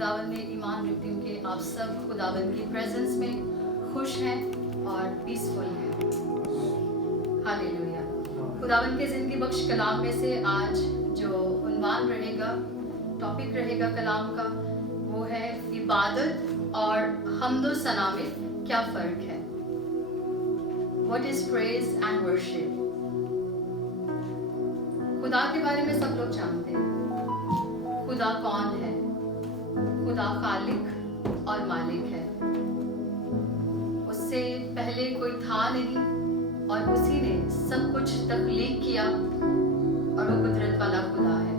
खुदावन में ईमान रखती हूँ कि आप सब खुदावन की प्रेजेंस में खुश हैं और पीसफुल हैं। हालेलुया। खुदावन के ज़िंदगी बख्श कलाम में से आज जो उन्वान रहेगा, टॉपिक रहेगा कलाम का, वो है इबादत और हम्दो सना में क्या फ़र्क है। What is praise and worship? खुदा के बारे में सब लोग जानते हैं। खुदा कौन है? खुदा खालिक और मालिक है। उससे पहले कोई था नहीं और उसी ने सब कुछ तख्लीक किया और वो कुदरत वाला खुदा है।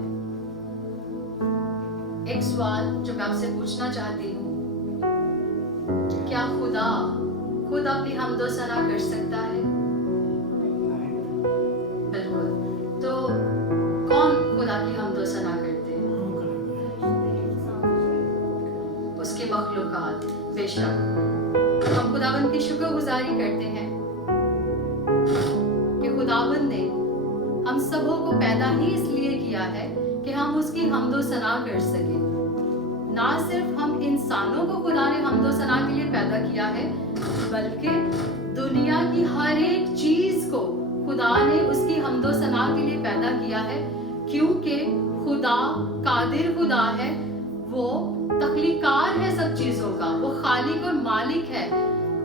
एक सवाल जो मैं आपसे पूछना चाहती हूँ, क्या खुदा खुद अपनी हम्दो सना कर सकता है? बिल्कुल। तो कौन खुदा की हम्दो सना करते हैं? उसके मखलूकात। बेशक हम खुदावंद की शुक्रगुजारी करते हैं कि खुदावंद ने हम सबों को पैदा ही इसलिए किया है कि हम उसकी हम्दो सना कर सकें। ना सिर्फ हम इंसानों को खुदा ने हम्दो सना के लिए पैदा किया है, बल्कि दुनिया की हर एक चीज को खुदा ने उसकी हम्दो सना के लिए पैदा किया है, क्योंकि खुदा कादिर खुदा है, वो तख्लीकार है सब चीजों का, वो खालिक और मालिक है।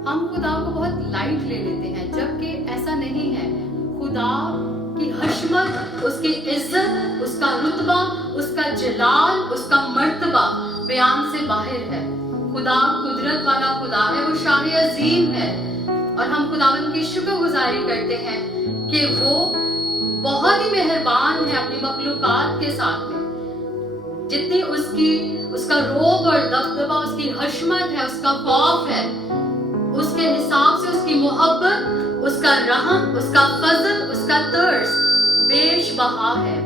हम खुदा को बहुत लाइट ले लेते हैं, जबकि ऐसा नहीं है। खुदा की हशमत, उसकी इज्जत, उसका रुतबा, उसका जलाल, उसका मर्तबा बयान से बाहर है। खुदा कुदरत वाला खुदा है, वो शाह अजीम है और हम खुदावंद की शुक्रगुजारी करते हैं कि वो बहुत ही मेहरबान है अपनी मखलूकात के साथ में। जितनी उसका रोब और दबदबा, उसकी हशमत है, उसका खौफ है, उसके हिसाब से उसकी मोहब्बत, उसका रहम, उसका फजल, उसका तर्स बेशबहा है।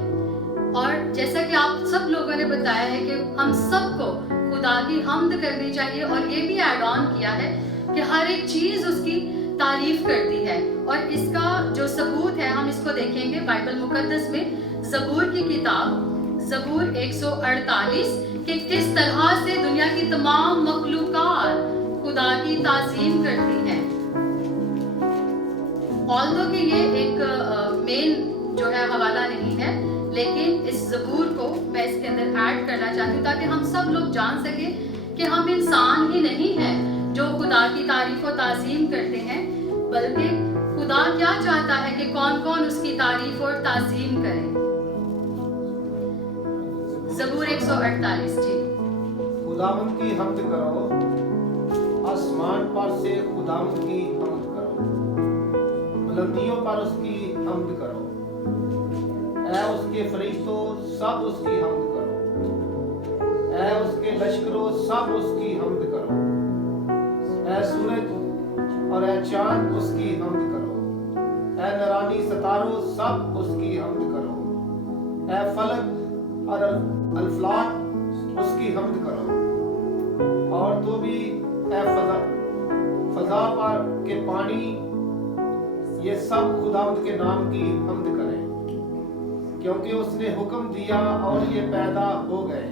और जैसा कि आप सब लोगों ने बताया है कि हम सबको खुदा की हम्द करनी चाहिए, और ये भी ऐड ऑन किया है कि हर एक चीज उसकी तारीफ करती है। और इसका जो सबूत है हम इसको देखेंगे बाइबल मुकद्दस में, ज़बूर की किताब ज़बूर 148 कि किस तरह से दुनिया की तमाम मखलूकात खुदा की ताज़ीम करती हैं। ऑल्दो कि ये एक मेन जो है हवाला नहीं है, लेकिन इस ज़बूर को मैं इसके अंदर ऐड करना चाहती हूँ ताकि हम सब लोग जान सके कि हम इंसान ही नहीं हैं जो खुदा की तारीफ और ताज़ीम करते हैं, बल्कि खुदा क्या चाहता है कि कौन कौन उसकी तारीफ और ताज़ीम करे। ज़बूर 148 जी। खुदावंद की हम्द करो, आसमान पर से खुदावंद की हम्द करो, बुलंदियों पर उसकी हम्द करो, ऐ उसके फरिश्तों सब उसकी हम्द करो, ऐ उसके लश्करों सब उसकी हम्द करो, ऐ सूरज और ऐ चांद उसकी हम्द करो, ऐ नरानी सितारों सब उसकी हम्द करो, ऐ फलक और अल्फलाक उसकी हम्द करो, और तो भी ऐ फजा पर के पानी, ये सब खुदावंद के नाम की हम्द करें, क्योंकि उसने हुक्म दिया और ये पैदा हो गए।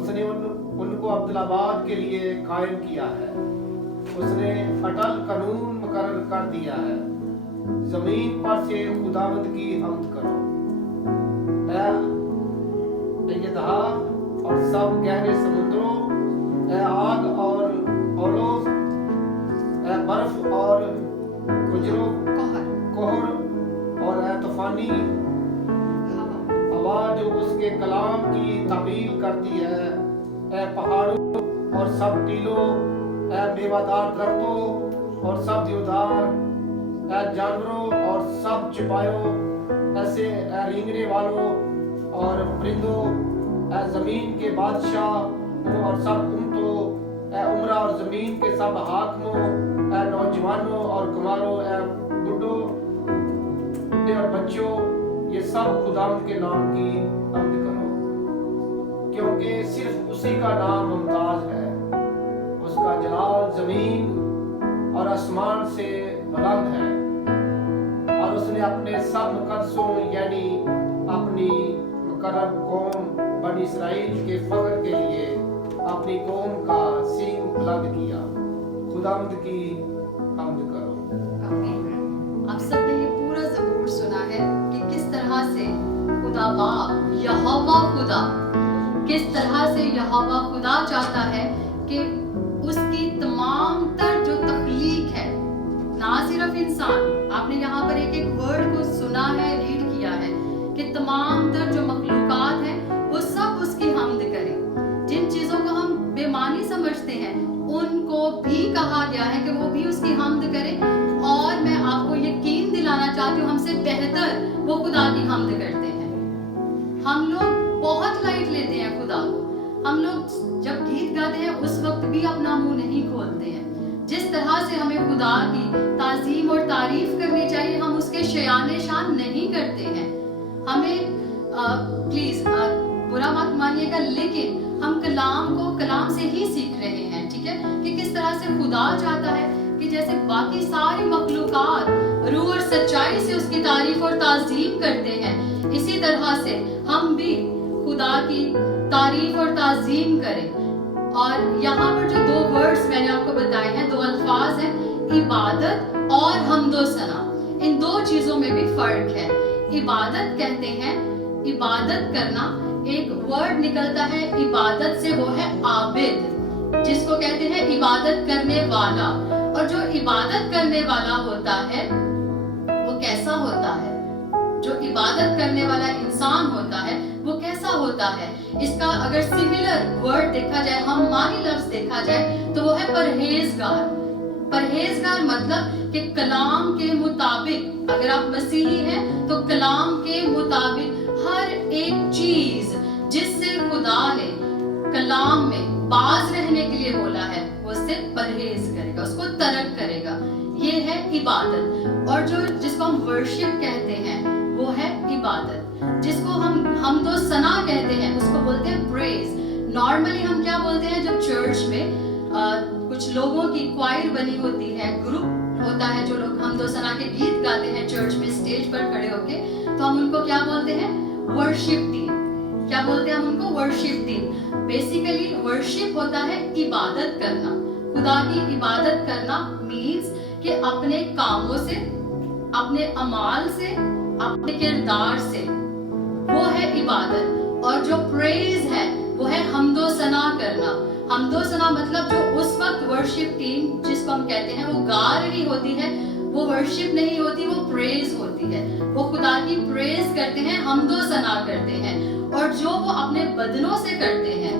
उसने उनको अब्दुल्लाबाद के लिए कायम किया है, उसने अटल कानून मुकर्रर कर दिया है। जमीन पर से खुदावंद की हम्द करो, ऐ दहा और सब गहरे समुद्रों, ऐ आग और ओलोस, ऐ बर्फ और कोहर और ऐ तूफानी हवा जो उसके कलाम की तामील करती है, ऐ पहाड़ों और सब टीलों, ऐ मेवादार दरख्तों और सब देवदार, ऐ जानवरों और सब चुपायों, ऐसे ऐ रेंगने वालों और परिंदों, ऐ जमीन के बादशाह और सब उम्मतों, ऐ उमरा और जमीन के सब हाकिमों, ऐ नौजवानों और कुमारों, ऐ बुढ़ों और बच्चों, ये सब खुदावंद के नाम की हम्द करो, क्योंकि सिर्फ उसी का नाम मुमताज है। उसका जलाल जमीन और आसमान से बुलंद है, और उसने अपने सब मुकद्दसों यानी अपनी मुकर्रर कौम बनी इस्राएल के फख्र के लिए अपनी कौम का सींग बुलंद किया। खुदावंद की हम्द करो। आप सबने ये पूरा ज़बूर सुना है कि किस तरह से खुदा बाप यहोवा खुदा किस तरह से यहोवा खुदा चाहता है कि उसकी तमाम तर जो तख्लीक है, ना सिर्फ इंसान, आपने यहाँ पर एक एक वर्ड को सुना है, रीड किया है कि तमाम तर जो मखलूकात है वो सब उसकी हम्द करें। जिन चीज़ों को हम बेमानी समझते हैं उनको भी कहा गया है कि वो भी उसकी हम्द करें। और मैं आपको यकीन दिलाना चाहती हूँ हमसे बेहतर वो खुदा की हम्द करते हैं। हम लोग बहुत लाइट लेते हैं खुदा को। हम लोग जब गीत गाते हैं उस वक्त भी अपना मुंह नहीं खोलते हैं। जिस तरह से हमें खुदा की ताज़ीम और तारीफ करनी चाहिए हम उसके शयान शान नहीं करते हैं। हमें प्लीज बुरा मत मानिएगा, लेकिन हम कलाम को कलाम से ही सीख रहे हैं, ठीक है, कि किस तरह से खुदा चाहता है कि जैसे बाकी सारी मखलूकात रूह और सच्चाई से उसकी तारीफ और ताज़ीम करते हैं, इसी तरह से हम भी खुदा की तारीफ और ताज़ीम करें। और यहाँ पर जो दो वर्ड्स मैंने आपको बताए हैं, दो अल्फाज हैं, इबादत और हम्दो सना। इन दो चीजों में भी फर्क है। इबादत कहते हैं, इबादत करना, एक वर्ड निकलता है इबादत से, वो है आबिद, जिसको कहते हैं इबादत करने वाला। और जो इबादत करने वाला होता है वो कैसा होता है, जो इबादत करने वाला इंसान होता है वो कैसा होता है, इसका अगर सिमिलर वर्ड देखा जाए, हमारी लफ्ज देखा जाए, तो वो है परहेजगार। परहेजगार मतलब कि कलाम के मुताबिक, अगर आप मसीही हैं तो कलाम के मुताबिक हर एक चीज जिससे खुदा ने कलाम में बाज रहने के लिए बोला है वो उससे परहेज करेगा, उसको तर्क करेगा। ये है इबादत। और जो जिसको हम वर्शिप कहते हैं वो है इबादत। जिसको हम दो सना कहते हैं उसको बोलते हैं प्रेज। नॉर्मली हम क्या बोलते हैं, जब चर्च में कुछ लोगों की क्वायर बनी होती है, ग्रुप होता है, जो लोग हम दो सना के गीत गाते हैं चर्च में स्टेज पर खड़े होके, तो हम उनको क्या बोलते हैं, वर्शिप टीम। क्या बोलते हैं हम उनको, वर्शिप टीम। बेसिकली वर्शिप होता है इबादत करना। खुदा की इबादत करना मीन्स कि अपने कामों से, अपने अमाल से, अपने किरदार से, वो है इबादत। और जो प्रेज है वो है हमदो सना करना। हमदो सना मतलब जो उस वक्त वर्शिप टीम जिसको हम कहते हैं वो गा रही होती है, वो वर्शिप नहीं होती, वो प्रेज होती है। वो खुदा की प्रेज करते हैं, हमदो सना करते हैं। और जो वो अपने बदनों से करते हैं,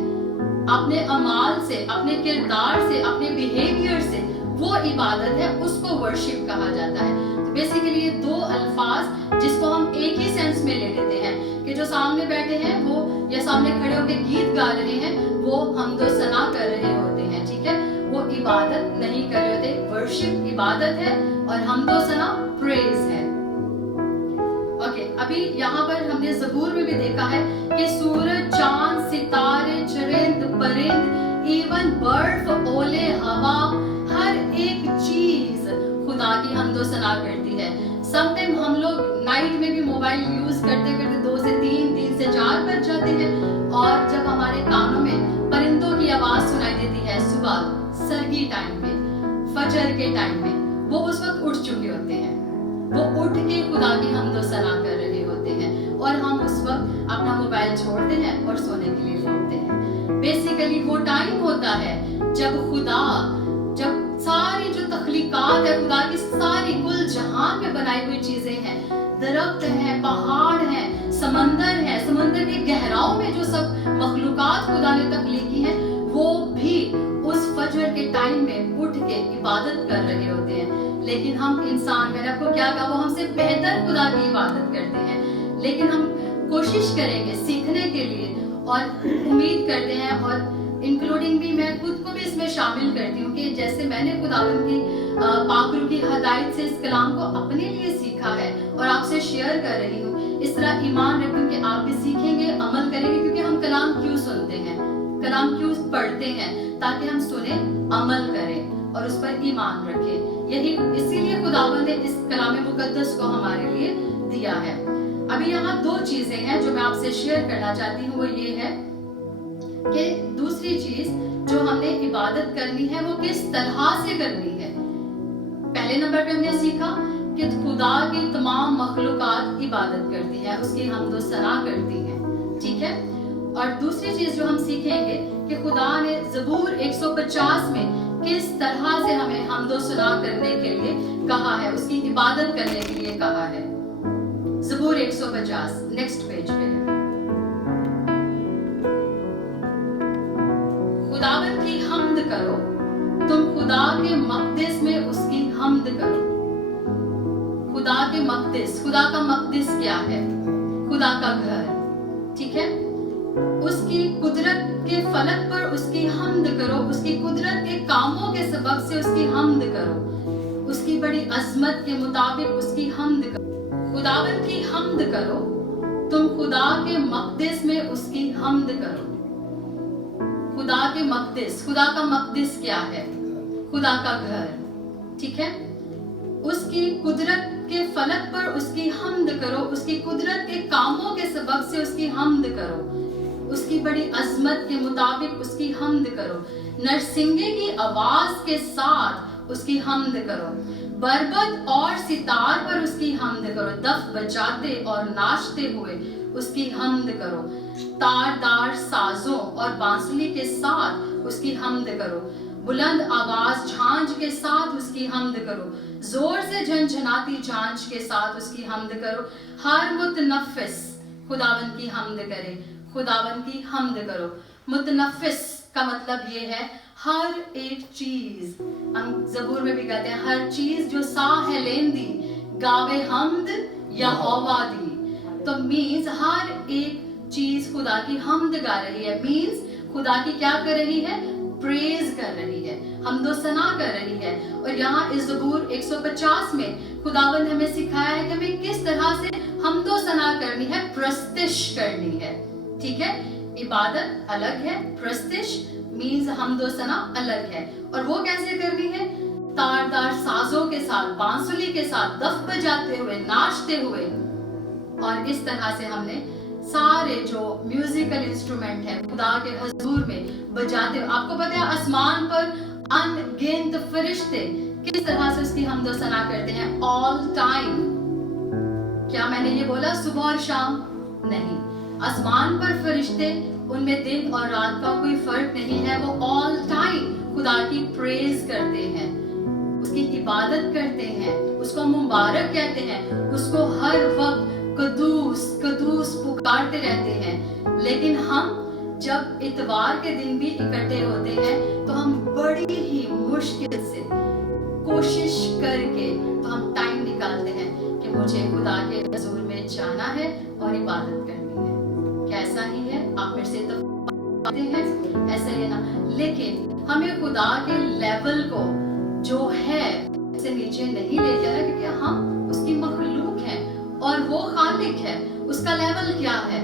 अपने अमाल से, अपने किरदार से, अपने बिहेवियर से, वो इबादत है, उसको वर्शिप कहा जाता है। तो बेसिकली ये दो अल्फाज जिसको हम एक ही सेंस में ले लेते हैं कि जो सामने बैठे हैं वो या सामने खड़े होकर गीत गा रहे हैं वो हमदो सना कर रहे होते हैं, ठीक है, वो इबादत नहीं कर रहे होते। वर्शिप इबादत है और हमदो सना प्रेज है। ओके, अभी यहाँ पर हमने ज़बूर में भी देखा है कि सूरज, चांद, सितारे, चरिंद, परिंद, इवन बर्फ, ओले, हवा, हर एक चीज खुदा की हमदो सना करती है। समटाइम हम लोग नाइट में भी मोबाइल यूज करते करते 2 से 3, 3 से 4 बज जाते हैं, और जब हमारे कानों में परिंदों की आवाज सुनाई देती है सुबह सरगी टाइम में, फजर के टाइम में, वो उस वक्त उठ चुके होते हैं, वो उठ के खुदा की हमदो सना कर रहे होते हैं, और हम उस वक्त अपना मोबाइल छोड़ते हैं और सोने के लिए लेटते हैं। बेसिकली वो टाइम होता है जब सारी जो तख्लीकात है, खुदा की सारी कुल जहान में बनाई हुई चीजें हैं, दरख्त हैं, पहाड़ हैं, समंदर है, समंदर के गहराओं में जो सब मखलूकात खुदा ने तख्लीक की है, वो भी उस फजर के टाइम में उठ के इबादत कर रहे होते हैं। लेकिन हम इंसान, मैंने आपको क्या कहा, वो हमसे बेहतर खुदा की इबादत करते हैं। लेकिन हम कोशिश करेंगे सीखने के लिए और उम्मीद करते हैं, और इंक्लूडिंग भी मैं खुद को भी इसमें शामिल करती हूँ कि जैसे मैंने खुदावंद की पाकरू की हदायत से इस कलाम को अपने लिए सीखा है और आपसे शेयर कर रही हूँ, इस तरह ईमान रखूँ कि आप भी सीखेंगे, अमल करेंगे। क्योंकि हम कलाम क्यों सुनते हैं, कलाम क्यों पढ़ते हैं, ताकि हम सुने, अमल करें और उस पर ईमान रखें। यही इसीलिए खुदावंद ने इस कलाम मुकद्दस को हमारे लिए दिया है। अभी यहाँ 2 चीजें हैं जो मैं आपसे शेयर करना चाहती हूँ, वो ये है کہ دوسری چیز جو ہم نے عبادت کرنی ہے وہ کس طرح سے کرنی ہے. پہلے نمبر پہ ہم نے سیکھا کہ خدا کی تمام مخلوقات عبادت کرتی ہے, اس کی حمد و ثنا کرتی ہے, ٹھیک ہے. اور دوسری چیز جو ہم سیکھیں گے کہ خدا نے زبور 150 میں کس طرح سے ہمیں حمد و ثنا کرنے کے لیے کہا ہے, اس کی عبادت کرنے کے لیے کہا ہے. زبور 150 نیکسٹ پیج پہ ہے. خداوند کی حمد کرو, تم خدا کے مقدس میں اس کی حمد کرو. خدا کے مقدس, خدا کا مقدس کیا ہے؟ خدا کا گھر, ٹھیک ہے. اس کی قدرت کے فلک پر اس کی حمد کرو, اس کی قدرت کے کاموں کے سبب سے اس کی حمد کرو, اس کی بڑی عظمت کے مطابق اس کی حمد کرو. خداوند کی حمد کرو, تم خدا کے مقدس میں اس کی حمد کرو. خدا کے مقدس, خدا کا مقدس کیا ہے؟ خدا کا گھر, ٹھیک ہے. اس کی قدرت کے فلک پر اس کی حمد کرو, اس کی قدرت کے کاموں کے سبب سے اس کی حمد کرو, اس کی بڑی عظمت کے مطابق اس کی حمد کرو. نرسنگے کی آواز کے ساتھ اس کی حمد کرو, بربط اور ستار پر اس کی حمد کرو, دف بجاتے اور ناچتے ہوئے اس کی حمد کرو, تاردار سازوں اور بانسری کے ساتھ اس کی حمد کرو, بلند آواز جھانج کے ساتھ اس کی حمد کرو, زور سے جھنجھناتی جھانج کے ساتھ اس کی حمد کرو. ہر متنفس خداوند کی حمد کرے, خداوند کی حمد کرو. متنفس کا مطلب یہ ہے ہر ایک چیز, ہم زبور میں بھی کہتے ہیں ہر چیز جو ساہ لیندی گاوے حمد یہوہ دی. تو مینز ہر ایک چیز خدا کی حمد گا رہی ہے, مینز خدا کی کیا کر رہی ہے؟ پریز کر رہی ہے, حمد و ثنا کر رہی ہے. اور یہاں اس زبور 150 میں خداوند ہمیں سکھایا ہے کہ ہمیں کس طرح سے حمد و ثنا کرنی ہے, پرستش کرنی ہے, ٹھیک ہے. عبادت الگ ہے, پرستش مینز حمد و ثنا الگ ہے. اور وہ کیسے کرنی ہے؟ تاردار سازوں کے ساتھ, بانسری کے ساتھ, دف بجاتے ہوئے, ناچتے ہوئے. اور اس طرح سے ہم نے سارے جو میوزیکل انسٹرومنٹ ہیں خدا کے حضور میں بجاتے ہوئے, آپ کو پتہ ہے آسمان پر ان گنت فرشتے کس طرح سے اس کی حمد و ثنا کرتے ہیں all time. کیا میں نے یہ بولا صبح اور شام؟ نہیں, آسمان پر فرشتے, ان میں دن اور رات کا کوئی فرق نہیں ہے, وہ all time خدا کی پریز کرتے ہیں, اس کی عبادت کرتے ہیں, اس کو مبارک کہتے ہیں, اس کو ہر وقت قدوس قدوس پکارتے رہتے ہیں. لیکن ہم جب اتوار کے دن بھی اکٹھے ہوتے ہیں تو ہم بڑی ہی مشکل سے کوشش کر کے تو ہم ٹائم نکالتے ہیں کہ مجھے خدا کے حضور میں جانا ہے اور عبادت کرنی ہے. کیسا ہی ہے, آپ میرے سے اتفاق ہیں, ایسا ہی ہے نا. لیکن ہمیں خدا کے لیول کو جو ہے سے نیچے نہیں لے جانا, کیونکہ ہم اس کی مخلوق ہیں اور وہ خالق ہے. اس کا لیول کیا ہے؟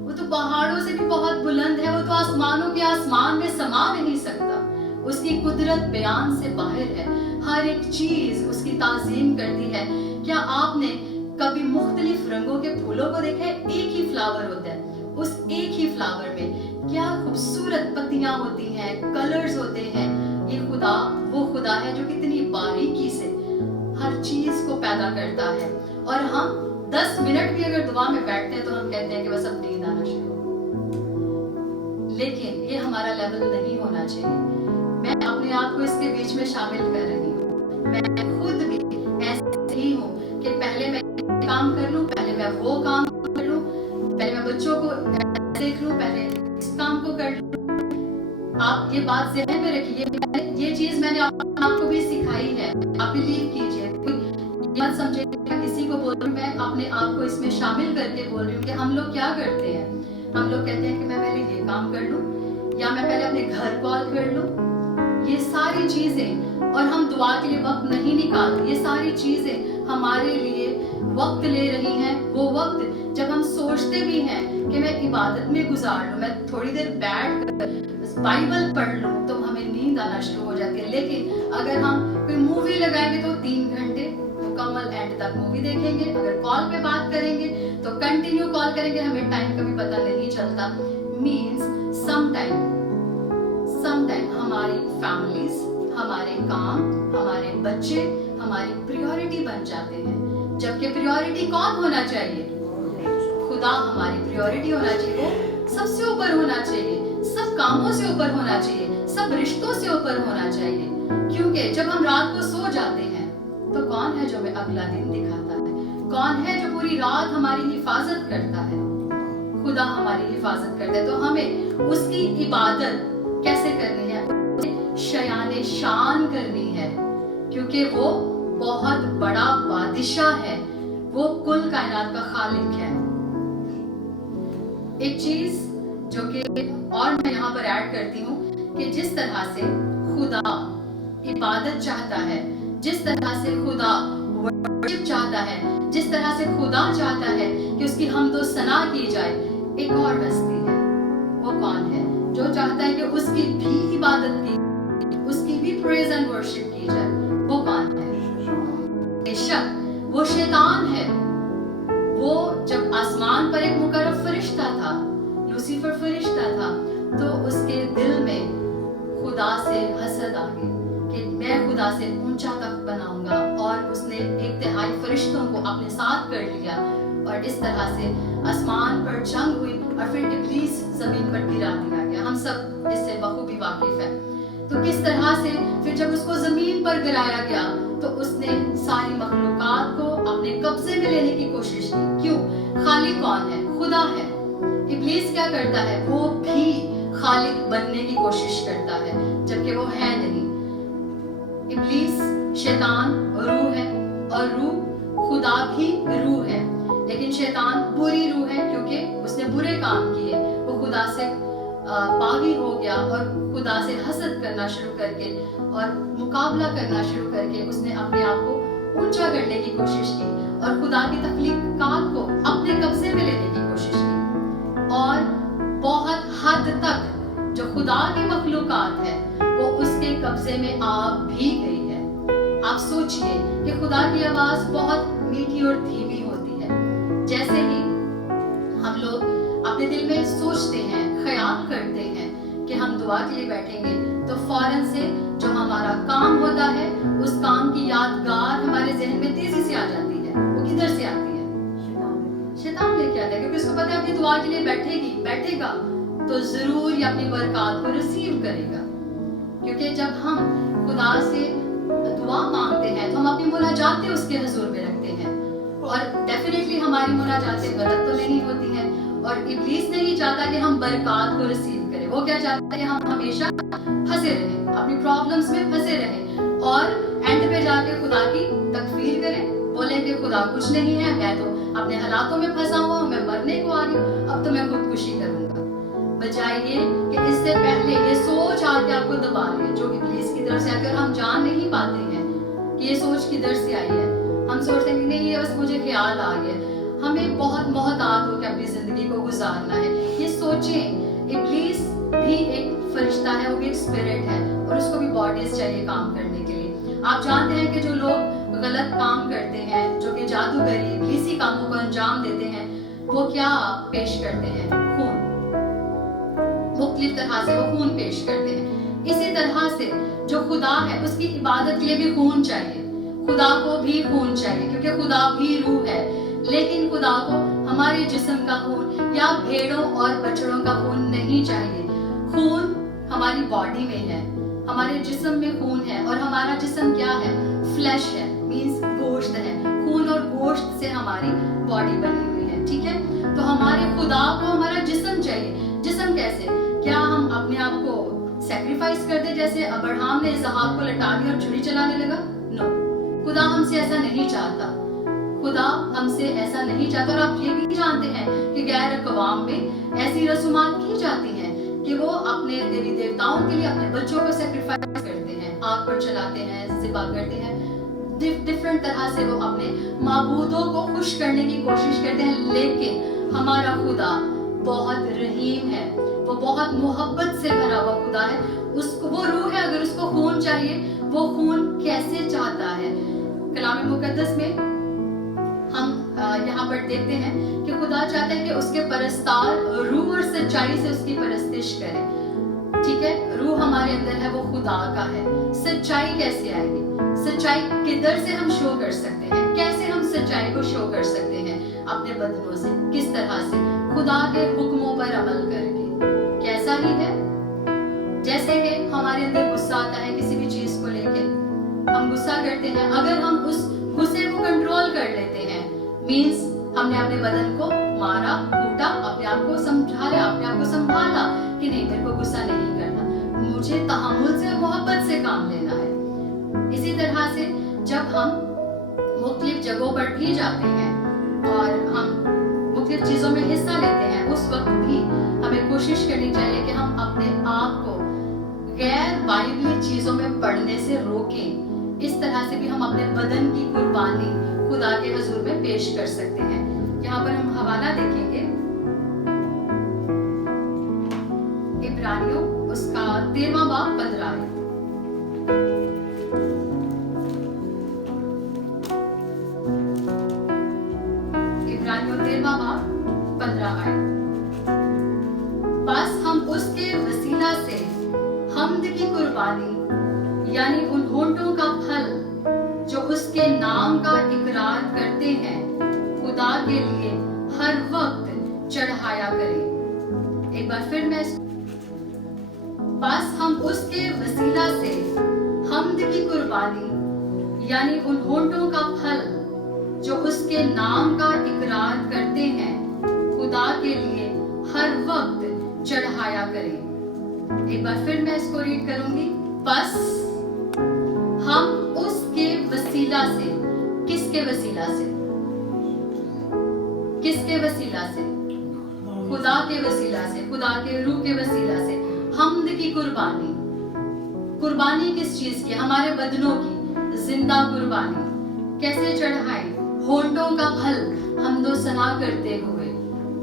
وہ تو پہاڑوں سے بھی بہت بلند ہے, وہ تو آسمانوں کے آسمان میں سما نہیں سکتا. اس کی قدرت بیان سے باہر ہے, ہر ایک چیز اس کی تعظیم کرتی ہے. کیا آپ نے کبھی مختلف رنگوں کے پھولوں کو دیکھا ہے؟ ایک ہی فلاور ہوتا ہے, اس ایک ہی فلاور میں کیا خوبصورت پتیاں ہوتی ہیں, کلرز ہوتے ہیں. یہ خدا وہ خدا ہے جو کتنی باریکی سے ہر چیز کو پیدا کرتا ہے. اور ہم 10 منٹ بھی اگر دعا میں بیٹھتے ہیں تو ہم کہتے ہیں کہ بس اب نیند آنا شروع ہو. لیکن یہ ہمارا لیول نہیں ہونا چاہیے. میں اپنے آپ کو اس کے بیچ میں شامل کر رہی ہوں, میں خود بھی ایسے ہی ہوں کہ پہلے میں کام کر لوں, پہلے میں وہ کام کر لوں, پہلے میں بچوں کو دیکھ لوں, پہلے اس کام کو کر لوں. آپ یہ بات ذہن میں رکھیے, یہ چیز میں نے آپ کو بھی سکھائی ہے, آپ بلیو کیجئے. یہ مت سمجھے کسی کو بول رہی ہوں, میں اپنے آپ کو اس میں شامل کر کے بول رہی ہوں کہ ہم لوگ کیا کرتے ہیں. ہم لوگ کہتے ہیں کہ میں پہلے یہ کام کر لوں, یا میں پہلے اپنے گھر کال کر لوں. یہ ساری چیزیں, اور ہم دعا کے لیے وقت نہیں نکالتے. یہ ساری چیزیں ہمارے لیے وقت لے رہی ہیں. وہ وقت جب ہم سوچتے بھی ہیں کہ میں عبادت میں گزار لوں, میں تھوڑی دیر بیٹھ کر بائبل پڑھ لوں, تو ہمیں نیند آنا شروع ہو جاتی ہے. لیکن اگر ہم کوئی مووی لگائیں گے تو 3 گھنٹے مکمل اینڈ تک مووی دیکھیں گے. اگر کال پہ بات کریں گے تو کنٹینیو کال کریں گے, ہمیں ٹائم کا بھی پتہ نہیں چلتا. مینز سم ٹائم ہماری فیملیز، ہمارے کام، ہمارے بچے ہماری پریورٹی بن جاتے ہیں، جبکہ پریورٹی کون ہونا چاہیے؟ خدا ہماری پریورٹی ہونا چاہیے، وہ سب سے اوپر ہونا چاہیے، سب کاموں سے اوپر ہونا چاہیے، سب رشتوں سے اوپر ہونا چاہیے. کیونکہ جب ہم رات کو سو جاتے ہیں تو کون ہے جو ہمیں اگلا دن دکھاتا ہے؟ کون ہے جو پوری رات ہماری حفاظت کرتا ہے؟ خدا ہماری حفاظت کرتا ہے. تو ہمیں اس کی عبادت کیسے کرنی ہے؟ شیان شان کرنی ہے، کیونکہ وہ بہت بڑا بادشاہ ہے، وہ کل کائنات کا خالق ہے. ایک چیز جو کہ اور میں یہاں پر ایڈ کرتی ہوں کہ جس طرح سے خدا عبادت چاہتا ہے، جس طرح سے خدا ورشپ چاہتا ہے، جس طرح سے خدا چاہتا ہے کہ اس کی حمد و ثنا کی جائے، ایک اور ہستی ہے. وہ کون ہے؟ جو چاہتا ہے کہ اس کی بھی عبادت کی، اس کی بھی پریز اینڈ ورشپ کی جائے. وہ کون ہے؟ بے شک وہ شیطان ہے. وہ جب آسمان پر ایک مقرب فرشتہ تھا، لوسیفر فرشتہ تھا، تو اس کے دل میں خدا سے حسد آ گئی کہ میں خدا سے اونچا تخت بناؤں گا، اور اس نے ایک تہائی فرشتوں کو اپنے ساتھ کر لیا، اور اس طرح سے آسمان پر جنگ ہوئی، اور پھر ابلیس زمین پر گرا دیا گیا. ہم سب اس سے بخوبی واقف ہیں. تو کس طرح سے پھر جب اس کو زمین پر گرایا گیا تو اس نے ساری مخلوقات کو اپنے قبضے میں لینے کی کوشش کی. کیوں؟ خالق کون ہے؟ خدا ہے. ابلیس کیا کرتا ہے؟ وہ بھی خالق بننے کی کوشش کرتا ہے، جبکہ وہ ہے نہیں. ابلیس شیطان روح ہے، اور روح خدا بھی روح ہے، لیکن شیطان بری روح ہے کیونکہ اس نے برے کام کیے. وہ خدا سے باغی ہو گیا اور خدا سے حسد کرنا شروع کر کے اور مقابلہ کرنا شروع کر کے اس نے اپنے آپ کو اونچا کرنے کی کوشش کی اور خدا کی تخلیقات کو اپنے قبضے میں لینے کی کوشش کی. اور بہت حد تک جو خدا کی مخلوقات ہے وہ اس کے قبضے میں آ بھی گئی ہے. آپ سوچئے کہ خدا کی آواز بہت میٹھی اور دھیمی ہوتی ہے. جیسے ہی ہم لوگ اپنے دل میں سوچتے ہیں، خیال کرتے ہیں کہ ہم دعا کے لیے بیٹھیں گے، تو فوراً سے جو ہمارا کام ہوتا ہے اس کام کی یادگار ہمارے ذہن میں تیزی سے آ جاتی ہے. وہ کدھر سے آتی ہے؟ شیطان لے کے آتا ہے، کیونکہ اس کو پتہ ہے اپنی دعا کے لیے بیٹھے گا تو ضرور یہ اپنی برکات کو ریسیو کرے گا. کیونکہ جب ہم خدا سے دعا مانگتے ہیں تو ہم اپنی مناجاتیں اس کے حضور میں رکھتے ہیں، اور ڈیفینیٹلی ہماری مناجاتیں غلط تو نہیں ہوتی ہیں. اور ابلیس نہیں چاہتا کہ ہم برکات کو ریسیو کریں. وہ کیا چاہتا ہے کہ ہم ہمیشہ پھنسے رہیں، اپنی پرابلمز میں پھنسے رہیں، اور اینڈ پہ جا کے خدا کی تکفیر کریں، بولیں کہ خدا کچھ نہیں ہے، میں تو اپنے حالاتوں میں پھنسا ہوا ہوں، میں مرنے کو آ گئی ہوں، اب تو میں خودکشی کروں گا. بجائے یہ کہ اس سے پہلے یہ سوچ آ کے آپ کو دبا لے جو ابلیس کی طرف سے آتی ہے، اور ہم جان نہیں پاتے ہیں کہ یہ سوچ کدھر سے آئی ہے. ہم سوچتے ہیں کہ نہیں، یہ بس مجھے خیال آ گیا. ہمیں بہت محتاط ہو کے اپنی زندگی کو گزارنا ہے. یہ سوچیں، ابلیس بھی ایک فرشتہ ہے، وہ بھی ایک اسپرٹ ہے، اور اس کو بھی باڈیز چاہیے کام کرنے کے لیے. آپ جانتے ہیں کہ جو لوگ غلط کام کرتے ہیں، جو کہ جادوگری ابلیسی کاموں کو انجام دیتے ہیں، وہ کیا پیش کرتے ہیں؟ خون. مختلف طرح سے وہ خون پیش کرتے ہیں. اسی طرح سے جو خدا ہے اس کی عبادت کے لیے بھی خون چاہیے. خدا کو بھی خون چاہیے کیونکہ خدا بھی روح ہے. لیکن خدا کو ہمارے جسم کا خون یا بھیڑوں اور بچڑوں کا خون نہیں چاہیے. خون ہماری باڈی میں ہے، ہمارے جسم میں خون ہے، اور ہمارا جسم کیا ہے؟ فلیش ہے، مینس گوشت ہے. خون اور گوشت سے ہماری باڈی بنی ہوئی ہے. ٹھیک ہے، تو ہمارے خدا کو ہمارا جسم چاہیے. جسم کیسے؟ کیا ہم اپنے آپ کو سیکریفائس کر دیں جیسے ابراہیم نے اسحاق کو لٹا دیا اور چھری چلانے لگا؟ نو، خدا ہم سے ایسا نہیں چاہتا. خدا ہم سے ایسا نہیں چاہتا. اور آپ یہ بھی جانتے ہیں کہ غیر اقوام میں ایسی رسومات کی جاتی ہیں کہ وہ اپنے دیوی دیوتاؤں کے لیے اپنے بچوں کو سیکریفائس کرتے ہیں، آگ پر چلاتے ہیں، ذبح کرتے ہیں. ڈفرینٹ طرح سے وہ اپنے معبودوں کو خوش کرنے کی کوشش کرتے ہیں. لیکن ہمارا خدا بہت رحیم ہے، وہ بہت محبت سے بھرا ہوا خدا ہے. اس کو وہ روح ہے، اگر اس کو خون چاہیے وہ خون کیسے چاہتا ہے؟ کلام مقدس میں ہم यहाँ پر دیکھتے ہیں کہ خدا چاہتا ہے کہ اس کے پرستار روح اور سچائی سے اس کی پرستش کریں. ٹھیک ہے, روح ہمارے اندر ہے وہ خدا کا ہے. سچائی کیسے آئے گی؟ سچائی کدھر سے ہم شو کر سکتے ہیں؟ کیسے ہم سچائی کو شو کر سکتے ہیں؟ اپنے بدنوں سے. کس طرح سے؟ خدا کے حکموں پر عمل کر کے. کیسا ہی ہے؟ جیسے کہ ہمارے اندر غصہ آتا ہے کسی بھی چیز کو لے کے, ہم غصہ کرتے ہیں. اگر ہم اس غصے کو کنٹرول کر لیتے ہیں, مینس ہم نے اپنے بدن کو مارا, کوٹا, اپنے آپ کو سمجھایا, اپنے آپ کو سنبھالا کہ نہیں میرے کو غصہ نہیں کرنا, مجھے تحمل سے اور محبت سے کام لینا ہے. اسی طرح سے جب ہم مختلف جگہوں پر بھی جاتے ہیں اور ہم مختلف چیزوں میں حصہ لیتے ہیں, اس وقت بھی ہمیں کوشش کرنی چاہیے کہ ہم اپنے آپ کو غیر بائبلی چیزوں میں پڑھنے سے روکیں. اس طرح سے بھی ہم اپنے بدن کی قربانی خدا کے حضور میں پیش کر سکتے ہیں. یہاں پر ہم حوالہ دیکھیں گے عبرانیوں اس کا 13واں باب 15 آیت. عبرانیوں 13واں باب 15 آیت. بس ہم اس کے وسیلہ سے حمد کی قربانی یعنی ان ہونٹوں کا پھل جو اس کے نام کا اقرار کرتے ہیں خدا کے لیے ہر وقت چڑھایا کریں. ایک بار پھر میں بس ہم اس کے وسیلہ سے حمد کی قربانی یعنی ان ہونٹوں کا پھل جو اس کے نام کا اقرار کرتے ہیں خدا کے لیے ہر وقت چڑھایا کریں. ایک بار پھر میں اس کو ریڈ کروں گی. بس ہم اس کے وسیلہ سے, کس کے وسیلہ سے؟ کس کے وسیلہ سے؟ خدا کے وسیلہ سے, خدا کے روح کے وسیلہ سے حمد کی قربانی. قربانی کس چیز کی؟ ہمارے بدنوں کی زندہ قربانی. کیسے چڑھائیں؟ ہونٹوں کا پھل حمد و ثنا کرتے ہوئے,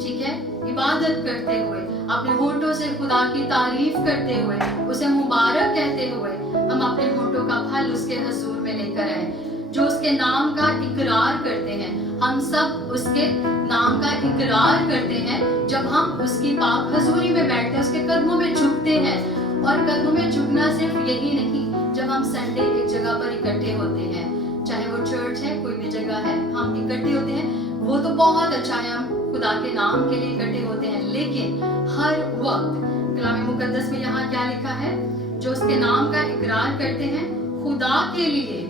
ٹھیک ہے, عبادت کرتے ہوئے, اپنے ہونٹوں سے خدا کی تعریف کرتے ہوئے, اسے مبارک کہتے ہوئے ہم اپنے ہونٹوں کا پھل اس کے حضور میں لے کر آئے. جو اس کے نام کا اقرار کرتے ہیں, ہم سب اس کے نام کا اقرار کرتے ہیں جب ہم اس کی پاک حضوری میں بیٹھتے ہیں, اس کے قدموں میں جھکتے ہیں. اور قدموں میں جھکنا صرف یہی نہیں, جب ہم سنڈے ایک جگہ پر اکٹھے ہوتے ہیں, چاہے وہ چرچ ہے, کوئی بھی جگہ ہے, ہم اکٹھے ہوتے ہیں, وہ تو بہت اچھا ہے, ہم خدا کے نام کے لیے اکٹھے ہوتے ہیں. لیکن ہر وقت کلام مقدس میں یہاں کیا لکھا ہے؟ جو اس کے نام کا اقرار کرتے ہیں خدا کے لیے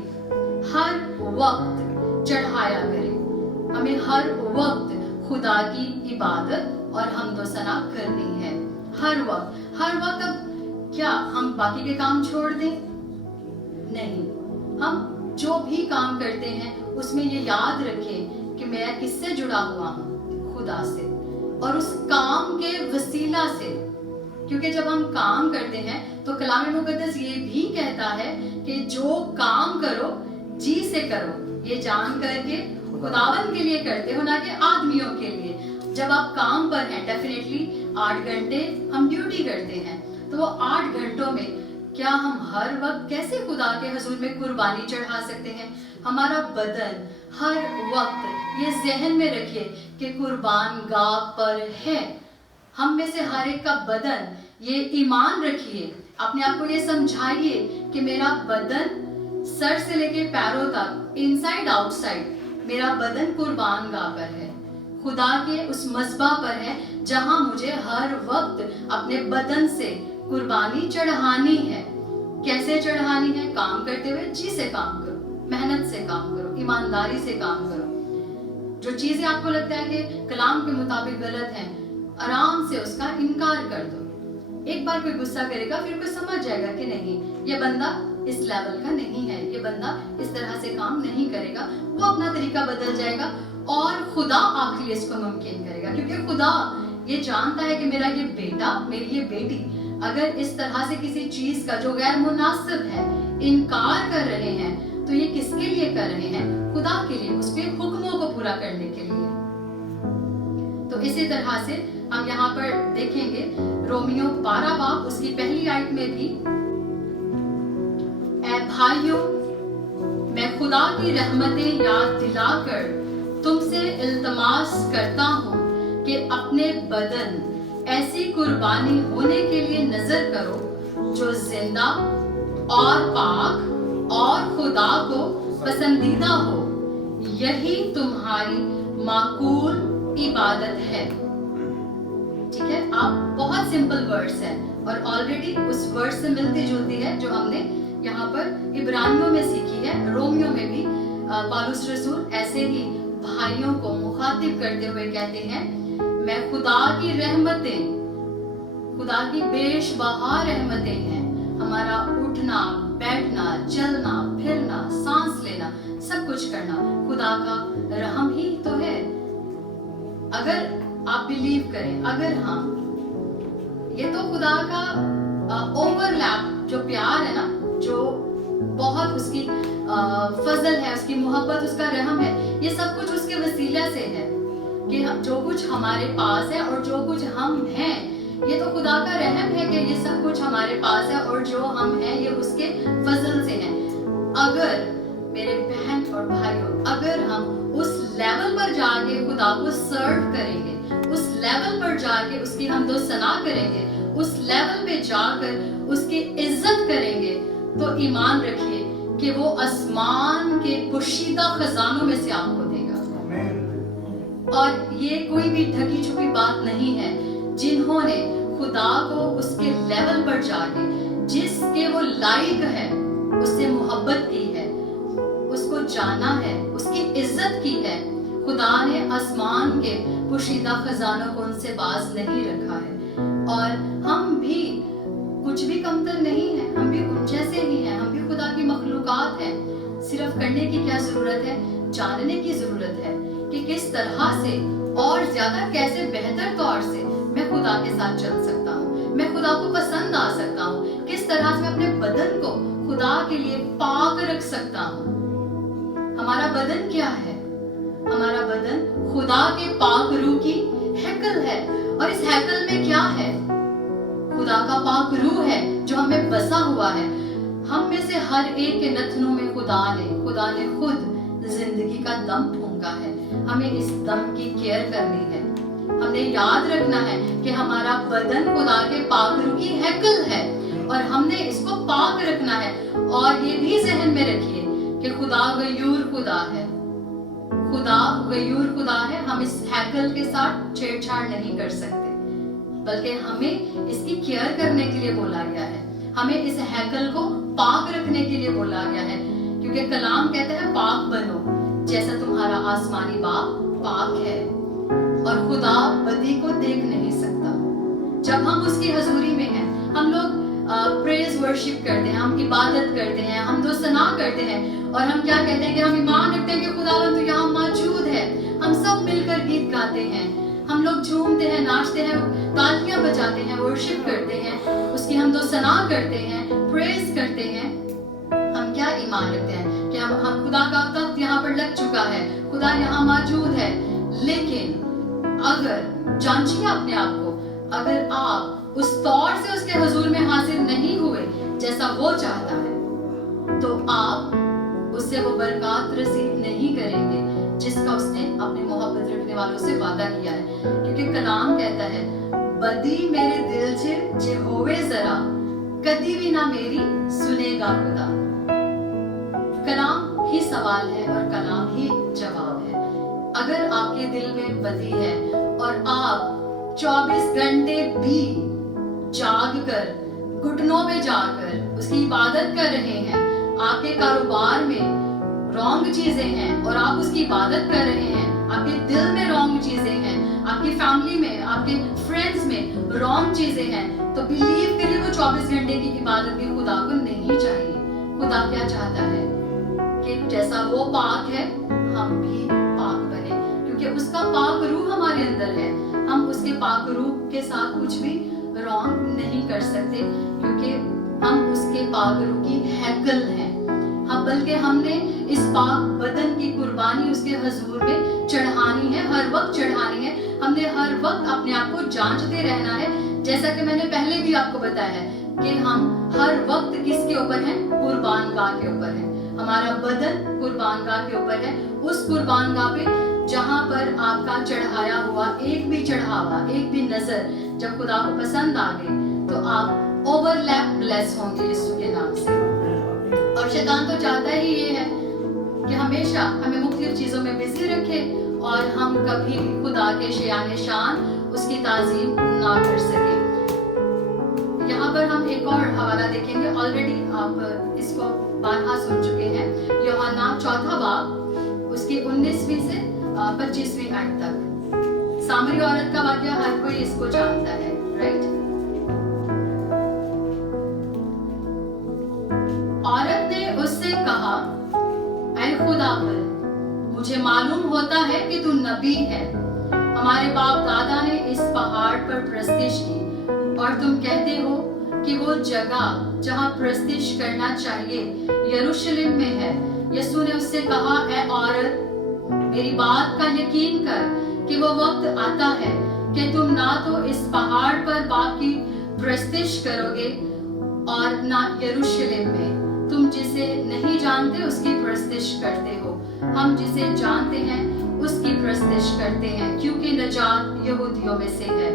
ہر وقت چڑھایا کریں. ہمیں ہر وقت خدا کی عبادت اور حمد و ثنا کرنی ہے. ہر وقت, ہر وقت. اب کیا ہم باقی کے کام چھوڑ دیں؟ نہیں, ہم جو بھی کام کرتے ہیں اس میں یہ یاد رکھیں کہ میں کس سے جڑا ہوا ہوں؟ خدا سے, اور اس کام کے وسیلہ سے. کیونکہ جب ہم کام کرتے ہیں تو کلام مقدس یہ بھی کہتا ہے کہ جو کام کرو جی سے کرو, یہ جان کر کے خداوند کے لیے کرتے ہو, نہ کہ آدمیوں کے لیے. جب آپ کام پر ہیں, ڈیفینیٹلی 8 گھنٹے ہم ڈیوٹی کرتے ہیں, تو وہ 8 گھنٹوں میں کیا ہم ہر وقت کیسے خدا کے حضور میں قربانی چڑھا سکتے ہیں؟ ہمارا بدن ہر وقت یہ ذہن میں رکھیے کہ قربان گاہ پر ہے. ہم میں سے ہر ایک کا بدن, یہ ایمان رکھیے, اپنے آپ کو یہ سمجھائیے کہ میرا بدن سر سے لے کے پیروں تک, انسائڈ آؤٹ سائڈ, میرا بدن قربان گاہ پر ہے, خدا کے اس مذبح پر ہے جہاں مجھے ہر وقت اپنے بدن سے قربانی چڑھانی ہے. کیسے چڑھانی ہے؟ کام کرتے ہوئے جی سے کام کرو, محنت سے کام کرو, ایمانداری سے کام کرو. جو چیزیں آپ کو لگتا ہے کہ کلام کے مطابق غلط ہیں, آرام سے اس کا انکار کر دو. ایک بار کوئی غصہ کرے گا, پھر کوئی سمجھ جائے گا کہ نہیں یہ بندہ اس لیول کا نہیں ہے, یہ بندہ اس طرح سے کام نہیں کرے گا, وہ اپنا طریقہ بدل جائے گا اور خدا آپ کے لیے اس کو ممکن کرے گا. کیونکہ خدا یہ جانتا ہے کہ میرا یہ بیٹا, میری یہ بیٹی اگر اس طرح سے کسی چیز کا جو غیر مناسب ہے انکار کر رہے ہیں, تو یہ کس کے لیے کر رہے ہیں؟ خدا کے لیے, اس کے حکموں کو پورا کرنے کے لیے. تو اسی طرح سے ہم یہاں پر دیکھیں گے رومیو 12 باب اس کی پہلی آیت میں بھی, اے بھائیوں میں خدا کی رحمتیں یاد دلا کر तुम से इल्तमास करता हूँ कि अपने बदन ऐसी कुर्बानी होने के लिए नजर करो जो जिंदा और पाक और खुदा को पसंदीदा हो, यही तुम्हारी माकूल इबादत है। ठीक है, आप बहुत सिंपल वर्ड्स है और ऑलरेडी उस वर्ड से मिलती जुलती है जो हमने यहाँ पर इब्रानियों में सीखी है। रोमियो में भी पौलुस रसूल ऐसे ही भाइयों को मुखातिब करते हुए कहते हैं, मैं खुदा की रहमतें, खुदा की बेशबहा रहमतें हैं, हमारा उठना बैठना चलना फिरना सांस लेना सब कुछ करना खुदा का रहम ही तो है। अगर आप बिलीव करें, अगर हम ये तो खुदा का ओवरलैप जो प्यार है ना, जो बहुत उसकी फजल है, उसकी मोहब्बत, उसका रहम है, ये सब कुछ उसके वसीला से है कि जो कुछ हमारे पास है और जो कुछ हम हैं, ये तो खुदा का रहम है कि ये सब कुछ हमारे पास है और जो हम हैं ये उसके फजल से है। अगर मेरे बहन और भाइयों, अगर हम उस लेवल पर जाके खुदा को सर्व करेंगे, उस लेवल पर जाके उसकी हमदो सना करेंगे, उस लेवल पे जाकर उसकी इज्जत करेंगे, तो ईमान रखिए कि वो आसमान के पोशीदा खजानों में से आपको देगा। और ये कोई भी ढकी छुपी बात नहीं है। जिन्होंने खुदा को उसके लेवल पर जाके, जिसके वो लायक है, उससे मोहब्बत की है, उसको जाना है, उसकी इज्जत की है, खुदा ने आसमान के पोशीदा खजानों को उनसे बाज नहीं रखा है। और हम भी कुछ भी कमतर नहीं है, हम भी उन जैसे ही हैं, हम भी खुदा की मखलूकात हैं। सिर्फ करने की क्या जरूरत है, जानने की जरूरत है कि किस तरह से और ज्यादा कैसे बेहतर तौर से मैं खुदा के साथ चल सकता हूँ, मैं खुदा को पसंद आ सकता हूँ, किस तरह से मैं अपने बदन को खुदा के लिए पाक रख सकता हूँ। हमारा बदन क्या है? हमारा बदन खुदा के पाक रूह की हैकल है। और इस हैकल में क्या है? खुदा का पाक रूह है जो हमें बसा हुआ है। हम में से हर एक के नथनों में खुदा ने खुद जिंदगी का दम फूंका है। हमें इस दम की केयर करनी है। हमने याद रखना है कि हमारा बदन खुदा के पाक रूह की हैकल है और हमने इसको पाक रखना है। और ये भी जहन में रखिए कि खुदा गयूर खुदा है, खुदा गयूर खुदा है। हम इस हैकल के साथ छेड़छाड़ नहीं कर सकते, बल्कि हमें इसकी केयर करने के लिए बोला गया है। हमें इस हैकल को पाक रखने के लिए बोला गया है, क्योंकि कलाम कहता है पाक बनो जैसा तुम्हारा आसमानी बाप पाक है। और खुदा बदी को देख नहीं सकता। जब हम उसकी हजूरी में हैं, हम लोग प्रेज वर्शिप करते हैं, हम इबादत करते हैं, हम दो सना करते हैं और हम क्या कहते हैं कि हम ईमान रखते हैं कि खुदावंद तो यहाँ मौजूद है। हम सब मिलकर गीत गाते हैं, हम लोग झूमते हैं, नाचते हैं, तालियां बजाते हैं, वर्शिप करते हैं, उसकी हम दो सना करते हैं, प्रेज करते हैं। हम क्या ईमान रखते हैं कि हम खुदा का तख्त यहाँ पर लग चुका है, खुदा यहाँ मौजूद है। लेकिन अगर जांचिए अपने आप को, अगर आप उस तौर से उसके हुजूर में हाजिर नहीं हुए जैसा वो चाहता है, तो आप उससे वो बरकत रसीद नहीं करेंगे जिसका उसने अपने मोहब्बत रखने वालों से वादा किया है। क्योंकि कलाम कहता है, बदी मेरे दिल से जे होवे जरा, कदी भी ना मेरी सुनेगा खुदा। कलाम ही सवाल है और कलाम ही जवाब है। अगर आपके दिल में बदी है और आप 24 घंटे भी जाग कर, घुटनों में जाकर उसकी इबादत कर रहे हैं, आपके कारोबार में रॉन्ग चीजें हैं और आप उसकी इबादत कर रहे हैं, आपके दिल में रॉन्ग चीजें हैं, आपकी फैमिली में, आपके फ्रेंड्स में रॉन्ग चीजें हैं, तो बिलीव करिए वो 24 घंटे की इबादत भी खुदा को नहीं चाहिए। खुदा क्या चाहता है कि जैसा वो पाक है हम भी पाक बने, क्योंकि उसका पाक रूह हमारे अंदर है। हम उसके पाक रूह के साथ कुछ भी रॉन्ग नहीं कर सकते, क्योंकि हम उसके पाक रूह की हैकल हैं। हम बल्कि हमने इस पाक बदन की कुर्बानी उसके हुजूर में चढ़ानी है, हर वक्त चढ़ानी है। हमने हर वक्त अपने आप को जांचते रहना है, जैसा कि मैंने पहले भी आपको बताया है कि हम हर वक्त किसके ऊपर हैं? कुर्बान गाह के ऊपर है। हमारा बदन कुर्बान गाह के ऊपर है। उस कुर्बान गाह पे जहाँ पर आपका चढ़ाया हुआ एक भी चढ़ावा, एक भी नजर जब खुदा को पसंद आ गई, तो आप ओवरलैप ब्लेस होंगे यीशु के नाम से। और शैतान तो चाहता ही ये है कि हमेशा हमें मुख्तलिफ चीजों में बिजी रखे और हम कभी भी खुदा के शान शान उसकी ताजीम ना कर सके। यहाँ पर हम एक और हवाला देखेंगे, ऑलरेडी आप इसको बारहा सुन चुके हैं। यूहन्ना 4 बाब उसकी 19वीं से 25वीं आयत तक। सामरी औरत का वाक्य हर कोई इसको जानता है, राइट? औरत ने उससे कहा, ऐ खुदावन, मुझे मालूम होता है कि तू नबी है। हमारे बाप दादा ने इस पहाड़ पर प्रस्तिश की और तुम कहते हो कि वो जगह जहाँ प्रस्तिश करना चाहिए यरूशलेम में है। यीशु ने उससे कहा, ऐ औरत, मेरी बात का यकीन कर कि वो वक्त आता है कि तुम ना तो इस पहाड़ पर बाप की प्रस्तिश करोगे और ना यरूशलेम में। तुम जिसे नहीं जानते उसकी प्रस्तिश करते हो, हम जिसे जानते हैं उसकी प्रस्तिश करते हैं, क्योंकि नजात यहूदियों में से है।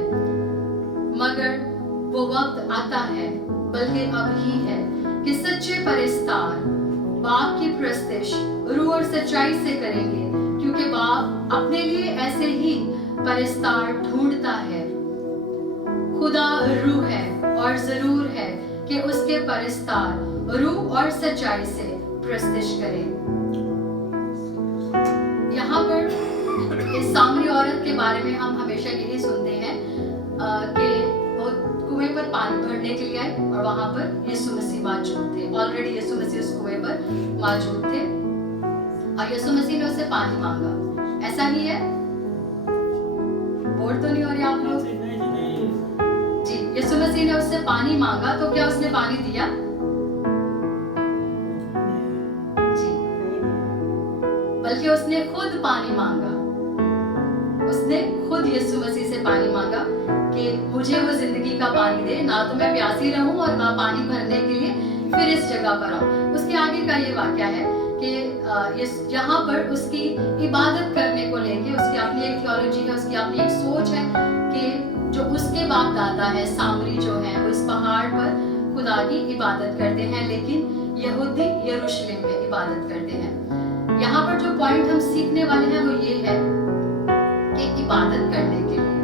मगर वो वक्त आता है, बल्कि अब ही है, कि सच्चे परस्तार बाप की प्रस्तिश रूह और सच्चाई से करेंगे, क्योंकि बाप अपने लिए ऐसे ही परस्तार ढूंढता है। खुदा रूह है और जरूर है कि उसके परस्तार रूह और सच्चाई से प्रस्तिश करें। यहाँ पर इस सामरी औरत के बारे में हम हमेशा यही सुनते हैं कि वो कुएं पर पानी भरने के लिए आए और वहां पर यीशु मसीह मौजूद थे। ऑलरेडी यीशु मसीह उस कुएं पर मौजूद थे और यीशु मसीह ने उससे पानी मांगा। ऐसा ही है? बोर तो नहीं हो रहे आप लोग? जी, यीशु मसीह ने उससे पानी मांगा, तो क्या उसने पानी दिया? जी, बल्कि उसने खुद पानी मांगा। उसने खुद यीशु मसीह से पानी मांगा कि मुझे वो जिंदगी का पानी दे, ना तो मैं प्यासी रहूं और ना पानी भरने के लिए फिर इस जगह पर आऊं। उसके आगे का ये वाक्य है कि यहाँ पर उसकी इबादत करने को लेके उसकी अपनी एक थियोलॉजी है, उसकी अपनी एक सोच है कि जो उसके बाप दादा है सामरी जो है वो इस पहाड़ पर खुदा की इबादत करते हैं, लेकिन यहूदी यरूशलेम में इबादत करते हैं। यहाँ पर जो पॉइंट हम सीखने वाले हैं वो ये है कि इबादत करने के लिए,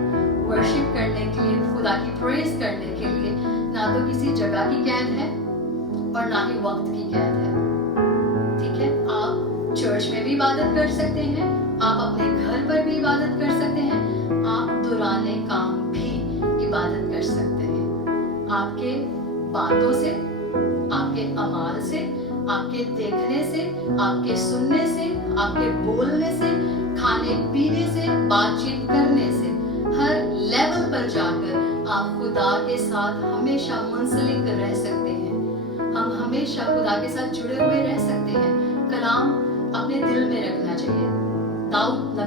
वर्शिप करने के लिए, खुदा की प्रेज करने के लिए ना तो किसी जगह की कैद है और ना ही वक्त की कैद है। ठीक है, आप चर्च में भी इबादत कर सकते हैं, आप अपने घर पर भी इबादत कर सकते हैं, आप दौराने काम भी इबादत कर सकते हैं। आपके बातों से, आपके अमाल से, आपके देखने से, आपके सुनने से, आपके बोलने से, खाने पीने से, बातचीत करने से, हर लेवल पर जाकर आप खुदा के साथ हमेशा मुंसलिक रह सकते हैं। हम हमेशा खुदा के साथ जुड़े हुए रह सकते हैं। कलाम अपने दिल में रखना चाहिए। दाऊद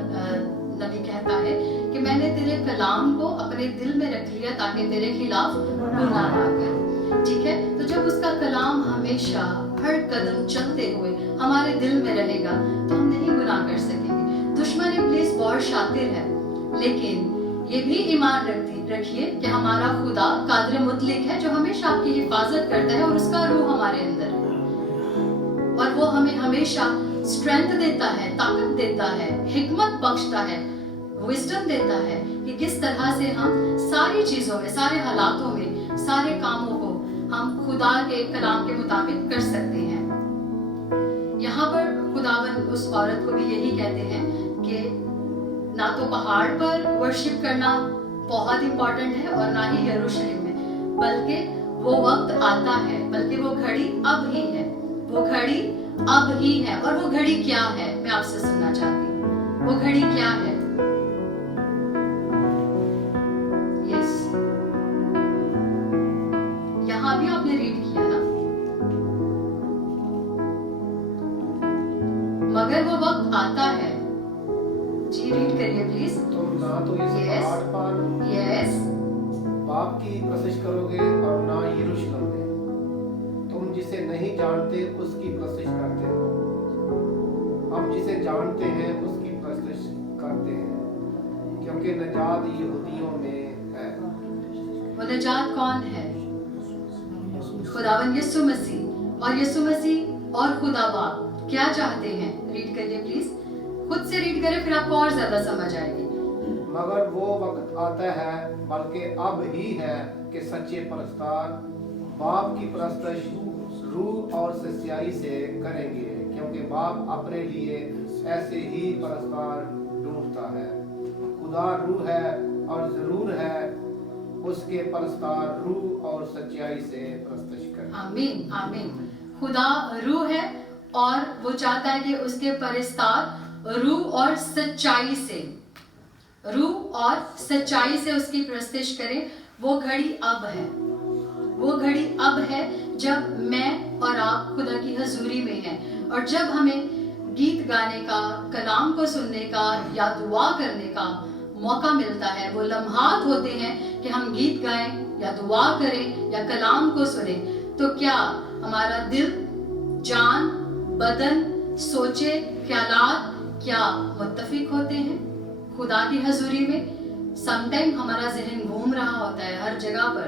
नबी कहता है कि मैंने तेरे कलाम को अपने दिल में रख लिया ताकि तेरे खिलाफ गुनाह ना कर। ठीक है, तो जब उसका कलाम हमेशा हर कदम चलते हुए हमारे दिल में रहेगा तो हम नहीं गुनाह कर सकेंगे। दुश्मन इब्लीस बहुत शातिर है, लेकिन ये भी ईमान रखिए कि हमारा खुदा कादिर मुतलिक है जो हमेशा आपकी हिफाजत करता है और उसका रूह हमारे अंदर है और वो हमें हमेशा स्ट्रेंथ देता है, ताकत देता है, हिकमत बख्शता है, विजडम देता है कि किस तरह से हम सारी चीजों में, सारे हालातों में, सारे कामों को हम खुदा के कलाम के मुताबिक कर सकते हैं। यहाँ पर खुदावन उस औरत को भी यही कहते हैं कि ना तो पहाड़ पर वर्शिप करना बहुत इंपॉर्टेंट है और ना ही यरूशलेम में, बल्कि वो वक्त आता है, बल्कि वो घड़ी अब ही है। वो घड़ी अब ही है। और वो घड़ी क्या है, मैं आपसे सुनना चाहती हूँ। वो घड़ी क्या है? यस, यहाँ भी आपने रीड किया ना, मगर वो वक्त आता है। जी, रीड करिए प्लीज। तुम ना तो इस पहाड़ पर बाप की प्रशंसा करोगे और ना यरूशलेम में। तुम जिसे नहीं जानते उसकी प्रशंसा करते हो, हम जिसे जानते हैं उसकी प्रशंसा करते हैं, क्योंकि नजात यहूदियों में है। वो निजात कौन है? खुदावन यीशु मसीह। और यीशु मसीह और खुदा बाप क्या चाहते हैं? रीड करिए प्लीज, खुद से रीड करें, फिर आपको और ज्यादा समझ आएगी। मगर वो वक्त आता है, बल्कि अब ही है, कि सच्चे परस्तार बाप की परस्तश रूह और सच्चाई से करेंगे, क्योंकि बाप अपने लिए ऐसे ही परस्तार ढूंढता है। खुदा रूह है और जरूर है उसके परस्तार रूह और सच्चाई से परस्तश करें। आमीन आमीन। खुदा रूह है और वो चाहता है कि उसके परस्तार रूह और सच्चाई से उसकी प्रस्तुति करें। वो घड़ी अब है जब मैं और आप खुदा की हजूरी में हैं, और जब हमें गीत गाने का, कलाम को सुनने का या दुआ करने का मौका मिलता है। वो लम्हात होते हैं कि हम गीत गाएं या दुआ करें या कलाम को सुने, तो क्या हमारा दिल, जान, बदन, सोचे, ख्यालात क्या मुत्तफिक होते हैं खुदा की हजूरी में? समटाइम हमारा जहन घूम रहा होता है हर जगह पर,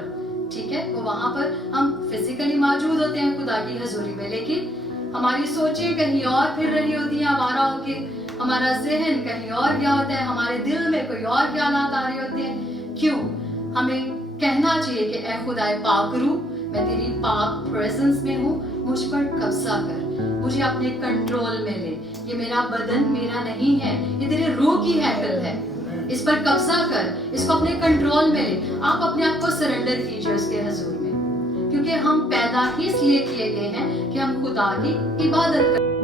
ठीक है, वो वहां पर हम फिजिकली मौजूद होते हैं खुदा की हजूरी में, लेकिन हमारी सोचें कहीं और फिर रही होती हैं आवारा होके, हमारा जहन कहीं और गया होता है, हमारे दिल में कोई और ख्यालात आ रहे होते हैं। क्यों? हमें कहना चाहिए कि ऐ खुदाए पाक रूह, मैं तेरी पाक प्रेजेंस में हूँ, मुझ पर कब्जा कर, मुझे अपने कंट्रोल में ले। ये मेरा बदन मेरा नहीं है, ये तेरे रूह की हैकल है, इस पर कब्जा कर, इसको अपने कंट्रोल में ले। आप अपने आप को सरेंडर कीजिए उसके हजूर में, क्योंकि हम पैदा ही इसलिए किए गए हैं कि हम खुदा की इबादत करें।